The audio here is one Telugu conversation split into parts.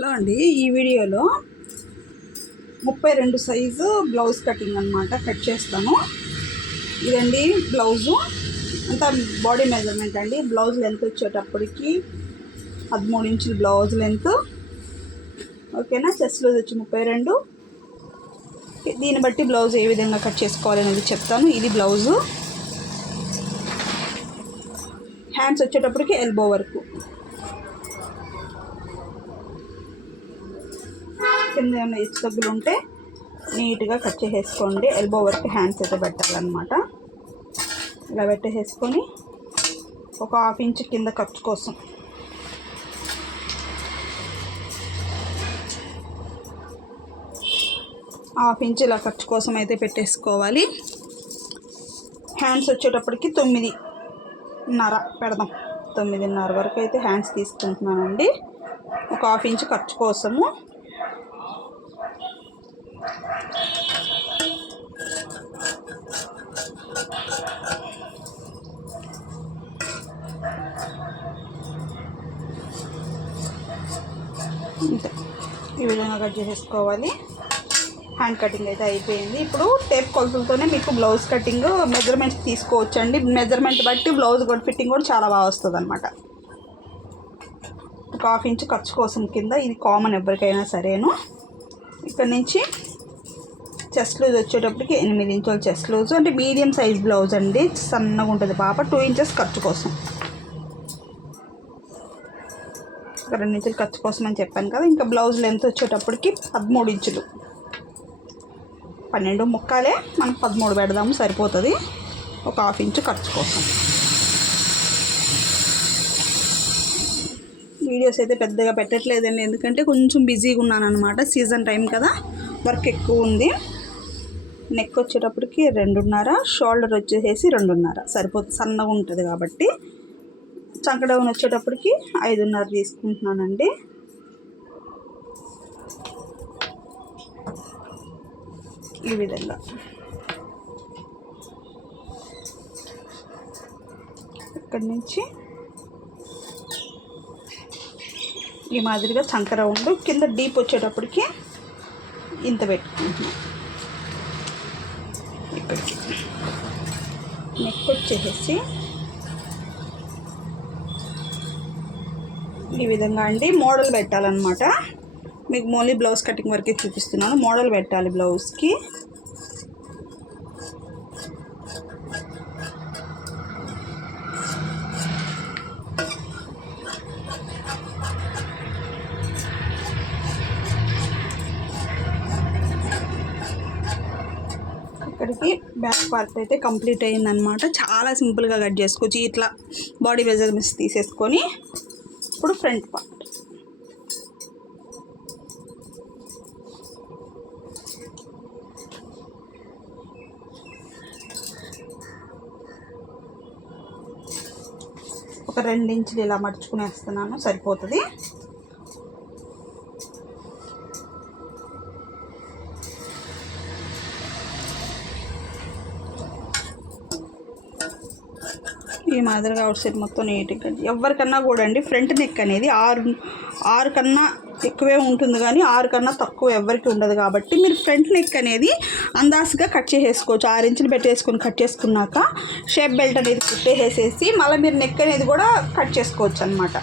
హలో అండి ఈ వీడియోలో ముప్పై రెండు సైజు బ్లౌజ్ కటింగ్ అనమాట కట్ చేస్తాను. ఇదండి బ్లౌజు. అంతా బాడీ మెజర్మెంట్ అండి. బ్లౌజ్ లెంత్ వచ్చేటప్పటికి పదమూడు ఇంచుల బ్లౌజ్ లెంత్ ఓకేనా? చెస్ట్ లూజ్ వచ్చి ముప్పై రెండు. దీన్ని బట్టి బ్లౌజ్ ఏ విధంగా కట్ చేసుకోవాలి అనేది చెప్తాను. ఇది బ్లౌజు. హ్యాండ్స్ వచ్చేటప్పటికి ఎల్బో వరకు. కింద ఏమైనా హెచ్చు ఉంటే నీట్గా కట్ చేసేసుకోండి. ఎల్బో వరకు హ్యాండ్స్ అయితే పెట్టాలన్నమాట. ఇలా పెట్టేసేసుకొని ఒక హాఫ్ ఇంచ్ కింద ఖర్చు కోసం. హాఫ్ ఇంచ్ ఇలా ఖర్చు కోసం అయితే పెట్టేసుకోవాలి. హ్యాండ్స్ వచ్చేటప్పటికి తొమ్మిదిన్నర పెడదాం. తొమ్మిదిన్నర వరకు అయితే హ్యాండ్స్ తీసుకుంటున్నానండి. ఒక హాఫ్ ఇంచ్ ఖర్చు కోసము అంతే. ఈ విధంగా కట్ చేసేసుకోవాలి. హ్యాండ్ కటింగ్ అయితే అయిపోయింది. ఇప్పుడు టేప్ కొలతలతోనే మీకు బ్లౌజ్ కటింగ్ మెజర్మెంట్స్ తీసుకోవచ్చండి. మెజర్మెంట్ బట్టి బ్లౌజ్ కూడా ఫిట్టింగ్ కూడా చాలా బాగా వస్తుంది అనమాట ఒక హాఫ్ ఇంచ్ ఖర్చు కోసం కింద ఇది కామన్ ఎవరికైనా సరేను. ఇక్కడ నుంచి చెస్ట్ లూజ్ వచ్చేటప్పటికి ఎనిమిది ఇంచుల చెస్ట్ లూజ్ అంటే మీడియం సైజ్ బ్లౌజ్ అండి. సన్నగా ఉంటుంది పాప. టూ ఇంచెస్ ఖర్చు కోసం. ఒక రెండు ఇంచులు ఖర్చు కోసం అని చెప్పాను కదా. ఇంకా బ్లౌజ్ లెంత్ వచ్చేటప్పటికి పదమూడు ఇంచులు. పన్నెండు ముక్కాలే మనం పదమూడు పెడదాము సరిపోతుంది. ఒక హాఫ్ ఇంచు ఖర్చు కోసం. వీడియోస్ అయితే పెద్దగా పెట్టట్లేదండి. ఎందుకంటే కొంచెం బిజీగా ఉన్నాను అనమాట సీజన్ టైం కదా. వర్క్ ఎక్కువ ఉంది. నెక్ వచ్చేటప్పటికి రెండున్నర షోల్డర్ వచ్చేసేసి రెండున్నర. సరిపోతుంది సన్నగా ఉంటుంది కాబట్టి చంకడౌన్ వచ్చేటప్పటికి ఐదున్నర తీసుకుంటున్నానండి. ఈ విధంగా. ఇక్కడి నుంచి ఈ మాదిరిగా చంక రౌండ్ కింద డీప్ వచ్చేటప్పటికి ఇంత పెట్టుకుంటున్నాం. ఇక్కడికి. నెక్ వచ్చేసేసి ఈ విధంగా అండి. మోడల్ పెట్టాలన్నమాట. మీకు ఓన్లీ బ్లౌజ్ కటింగ్ వరకే చూపిస్తున్నాను. మోడల్ పెట్టాలి బ్లౌజ్కి. ఇక్కడికి బ్యాక్ పార్ట్ అయితే కంప్లీట్ అయిందనమాట చాలా సింపుల్గా కట్ చేసుకోవచ్చు. ఇట్లా బాడీ మెజర్మెంట్స్ తీసేసుకొని ఇప్పుడు ఫ్రంట్ పార్ట్. ఒక రెండించులు ఇలా మడుచుకునేస్తున్నాను సరిపోతుంది. ఈ మాదిరిగా అవుట్ సైడ్ మొత్తం నీట్గా ఎవరికన్నా కూడా అండి ఫ్రంట్ నెక్ అనేది ఆరు ఆరు కన్నా ఎక్కువే ఉంటుంది కానీ ఆరు కన్నా తక్కువ ఎవరికి ఉండదు కాబట్టి మీరు ఫ్రంట్ నెక్ అనేది అందాసుగా కట్ చేసేసుకోవచ్చు. ఆరు ఇంచులు పెట్టేసుకొని కట్ చేసుకున్నాక షేప్ బెల్ట్ అనేది కుట్టేసేసి మళ్ళీ మీరు నెక్ అనేది కూడా కట్ చేసుకోవచ్చు అనమాట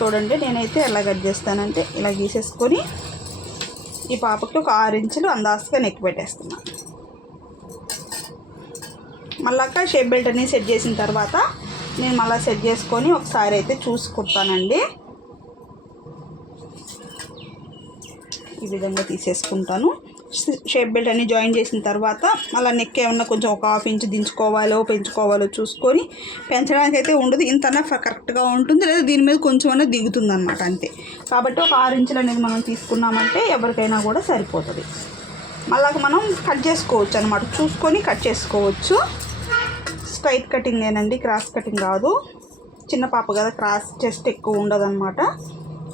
చూడండి నేనైతే ఎలా కట్ చేస్తానంటే ఇలా గీసేసుకొని ఈ పాపకి ఒక ఆరు ఇంచులు అందాసుగా నెక్ పెట్టేస్తున్నాను మళ్ళాక షేప్ బెల్ట్ అనేది సెట్ చేసిన తర్వాత నేను మళ్ళీ సెట్ చేసుకొని ఒకసారి అయితే చూసుకుంటానండి. ఈ విధంగా తీసేసుకుంటాను. షేప్ బెల్ట్ అన్ని జాయిన్ చేసిన తర్వాత మళ్ళీ నెక్ ఏమన్నా కొంచెం ఒక హాఫ్ ఇంచ్ దించుకోవాలో పెంచుకోవాలో చూసుకొని పెంచడానికి అయితే ఉండదు ఇంతనా కరెక్ట్గా ఉంటుంది. లేదా దీని మీద కొంచెం అనేది దిగుతుంది అనమాట అంతే. కాబట్టి ఒక ఆరు ఇంచులు అనేది మనం తీసుకున్నామంటే ఎవరికైనా కూడా సరిపోతుంది. మళ్ళీ మనం కట్ చేసుకోవచ్చు అనమాట చూసుకొని కట్ చేసుకోవచ్చు. స్ట్రైట్ కటింగ్ ఏనండి క్రాస్ కటింగ్ కాదు. చిన్న పాప కదా క్రాస్ చెస్ట్ ఎక్కువ ఉండదన్నమాట.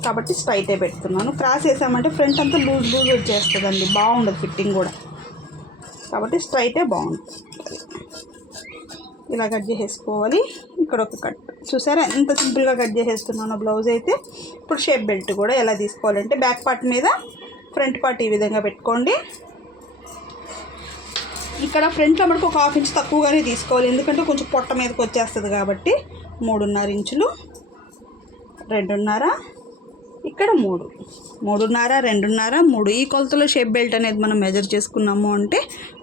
కాబట్టి స్ట్రైటే పెడుతున్నాను క్రాస్ వేసామంటే ఫ్రంట్ అంతా లూజ్ లూజ్ వచ్చేస్తుందండి బాగుండదు ఫిట్టింగ్ కూడా. కాబట్టి స్ట్రైటే బాగుంటుంది. ఇలా కట్ చేసేసుకోవాలి. ఇక్కడ ఒక కట్. చూసారా? ఎంత సింపుల్గా కట్ చేసేస్తున్నాను బ్లౌజ్ అయితే. ఇప్పుడు షేప్ బెల్ట్ కూడా ఎలా తీసుకోవాలంటే బ్యాక్ పార్ట్ మీద ఫ్రంట్ పార్ట్ ఈ విధంగా పెట్టుకోండి. ఇక్కడ ఫ్రంట్లో మనకు ఒక హాఫ్ ఇంచ్ తక్కువగానే తీసుకోవాలి. ఎందుకంటే కొంచెం పొట్ట మీదకి వచ్చేస్తుంది కాబట్టి మూడున్నర ఇంచులు రెండున్నర ఇక్కడ మూడు. మూడున్నర రెండున్నర మూడు. ఈ కొలతలో షేప్ బెల్ట్ అనేది మనం మెజర్ చేసుకున్నాము అంటే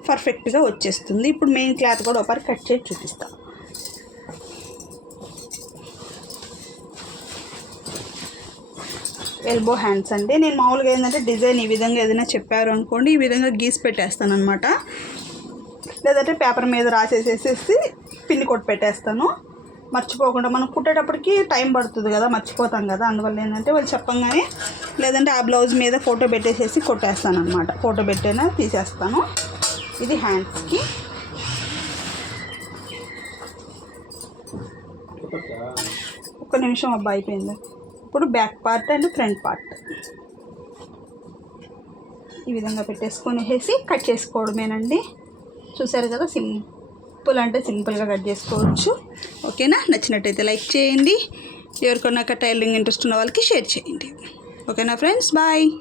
పర్ఫెక్ట్గా వచ్చేస్తుంది. ఇప్పుడు మెయిన్ క్లాత్ కూడా ఒకసారి కట్ చేసి చూపిస్తాను ఎల్బో హ్యాండ్స్ అండి. నేను మామూలుగా ఏంటంటే డిజైన్ ఈ విధంగా ఏదైనా చెప్పారు అనుకోండి ఈ విధంగా గీసి పెట్టేస్తాను అనమాట లేదంటే పేపర్ మీద రాసేసేసేసి పిన్ని కొట్టి పెట్టేస్తాను. మర్చిపోకుండా మనం కుట్టేటప్పటికి టైం పడుతుంది కదా మర్చిపోతాం కదా. అందువల్ల ఏంటంటే వాళ్ళు చెప్పంగానే లేదంటే ఆ బ్లౌజ్ మీద ఫోటో పెట్టేసేసి కొట్టేస్తాను అనమాట ఫోటో పెట్టేనా తీసేస్తాను. ఇది హ్యాండ్స్కి. ఒక్క నిమిషం అబ్బా అయిపోయింది. ఇప్పుడు back part and front part. ఈ విధంగా పెట్టేసుకొని వేసి కట్ చేసుకోవడమేనండి. చూసారు కదా? సింపుల్ అంటే సింపుల్గా కట్ చేసుకోవచ్చు. ఓకేనా? నచ్చినట్టయితే లైక్ చేయండి. ఎవరికన్నా టైలరింగ్ ఇంట్రెస్ట్ ఉన్న వాళ్ళకి షేర్ చేయండి. ఓకేనా ఫ్రెండ్స్? బాయ్.